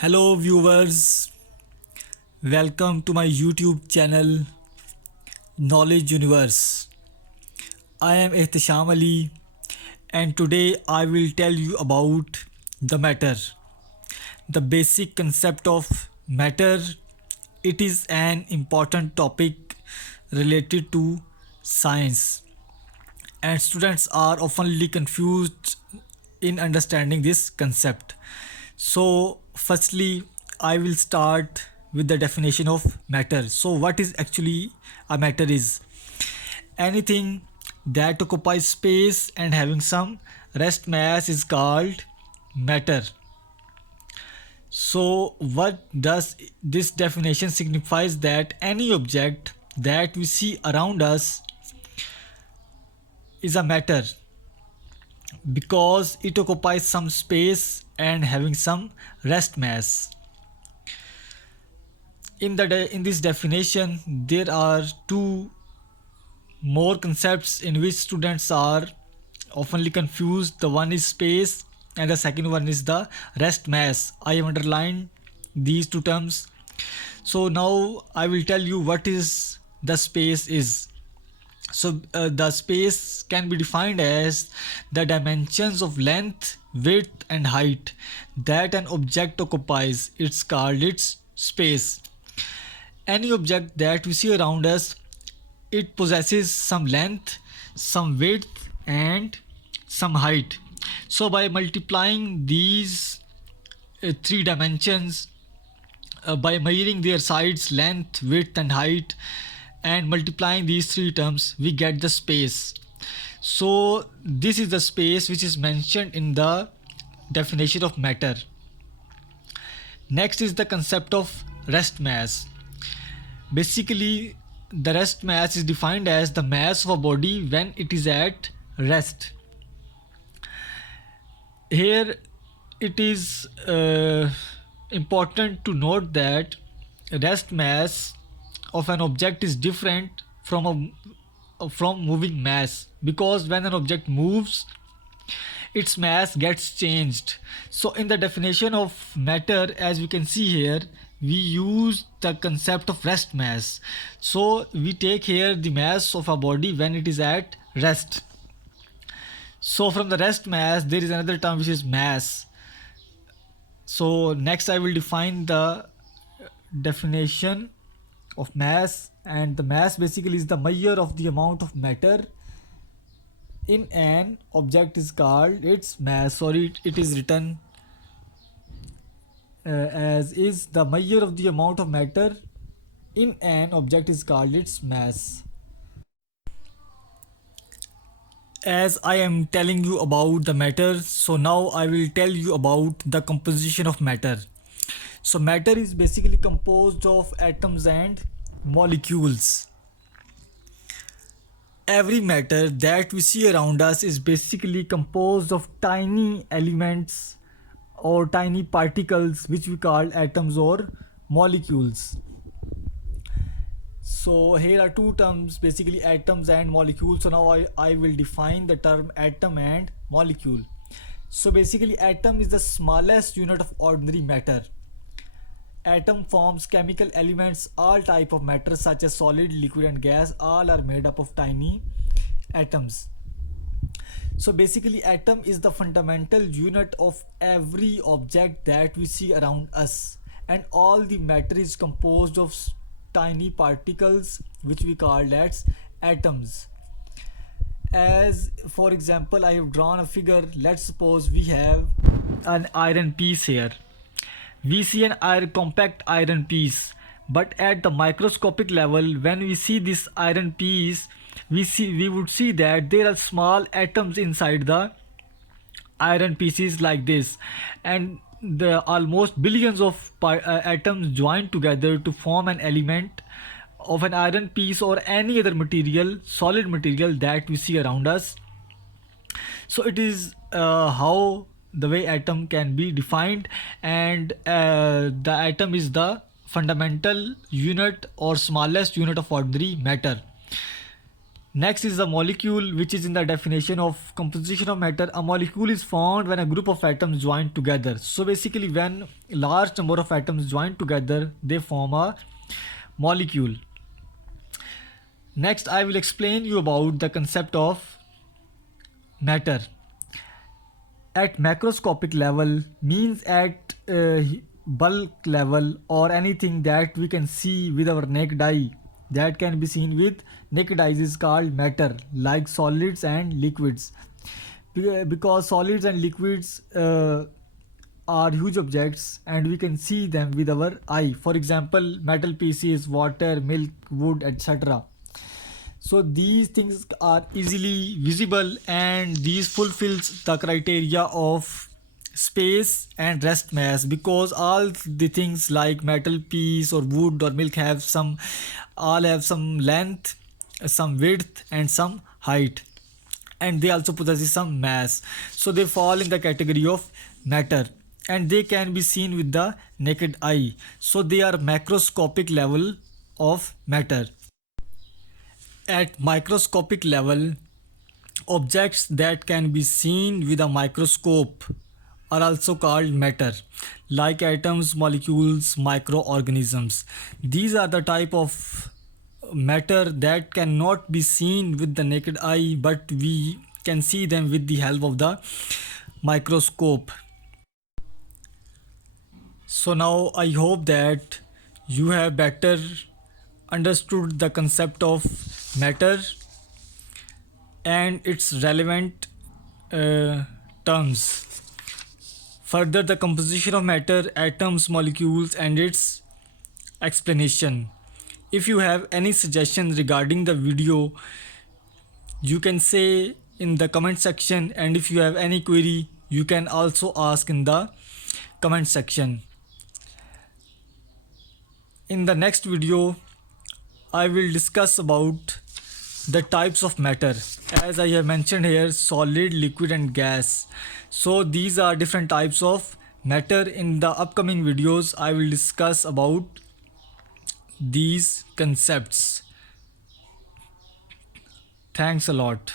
Hello viewers, welcome to my YouTube channel Knowledge Universe. I am Ehtisham Ali and today I will tell you about the matter. The basic concept of matter. It is an important topic related to science and students are oftenly confused in understanding this concept. So, firstly, I will start with the definition of matter. So, what is actually a matter is anything that occupies space and having some rest mass is called matter. So, what does this definition signifies that any object that we see around us is a matter because it occupies some space and having some rest mass. In this definition, there are two more concepts in which students are oftenly confused. The one is space and the second one is the rest mass. I have underlined these two terms. So now I will tell you what is the space is. So the space can be defined as the dimensions of length, width and height that an object occupies. It's called its space. Any object that we see around us, it possesses some length, some width and some height. So by multiplying these three dimensions, by measuring their sides, length, width and height, and multiplying these three terms, we get the space. So this is the space which is mentioned in the definition of matter. Next is the concept of rest mass. Basically, the rest mass is defined as the mass of a body when it is at rest. Here it is important to note that rest mass of an object is different from moving mass, because when an object moves, its mass gets changed. So in the definition of matter, as we can see here, we use the concept of rest mass. So we take here the mass of a body when it is at rest. So from the rest mass, there is another term which is mass. So next I will define the definition of mass, and the mass basically is the measure of the amount of matter in an object is called its mass. Sorry, it is written as is the measure of the amount of matter in an object is called its mass. As I am telling you about the matter, so now I will tell you about the composition of matter. So matter is basically composed of atoms and molecules. Every matter that we see around us is basically composed of tiny elements or tiny particles which we call atoms or molecules. So here are two terms, basically atoms and molecules. So now I will define the term atom and molecule. So basically atom is the smallest unit of ordinary matter. Atom forms chemical elements. All type of matter such as solid, liquid and gas, all are made up of tiny atoms. So basically atom is the fundamental unit of every object that we see around us, and all the matter is composed of tiny particles which we call as atoms. As for example, I have drawn a figure. Let's suppose we have an iron piece here. We see an compact iron piece, but at the microscopic level, when we see this iron piece, we would see that there are small atoms inside the iron pieces like this, and the almost billions of atoms join together to form an element of an iron piece or any other material, solid material that we see around us. So it is how the way atom can be defined, and the atom is the fundamental unit or smallest unit of ordinary matter. Next is the molecule, which is in the definition of composition of matter. A molecule is formed when a group of atoms join together. So basically when large number of atoms join together, they form a molecule. Next I will explain you about the concept of matter. At macroscopic level means at bulk level, or anything that we can see with our naked eye, that can be seen with naked eyes, is called matter, like solids and liquids. Because solids and liquids are huge objects and we can see them with our eye. For example, metal pieces, water, milk, wood, etc. So these things are easily visible and these fulfills the criteria of space and rest mass, because all the things like metal piece or wood or milk have some length, some width and some height, and they also possess some mass. So they fall in the category of matter and they can be seen with the naked eye. So they are macroscopic level of matter. At microscopic level, objects that can be seen with a microscope are also called matter, like atoms, molecules, microorganisms. These are the type of matter that cannot be seen with the naked eye, but we can see them with the help of the microscope. So now I hope that you have better understood the concept of matter and its relevant terms. Further, the composition of matter, atoms, molecules and its explanation. If you have any suggestions regarding the video, you can say in the comment section, and if you have any query, you can also ask in the comment section. In the next video, I will discuss about the types of matter. As I have mentioned here, solid, liquid and gas. So these are different types of matter. In the upcoming videos, I will discuss about these concepts. Thanks a lot.